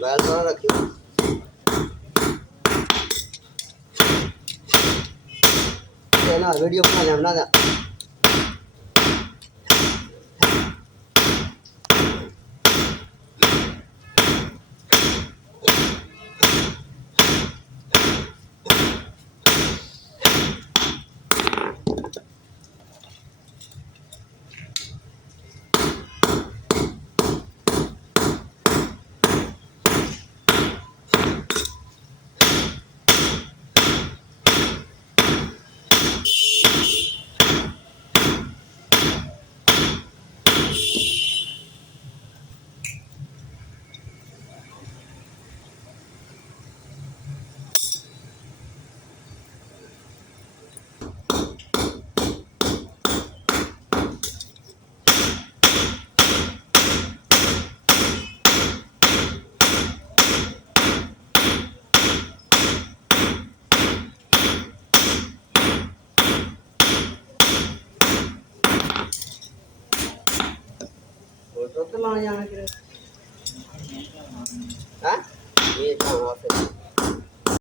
बैल थोड़ा रखियो ना वीडियो बना दे तो लाने जाना फिर हाँ ये फिर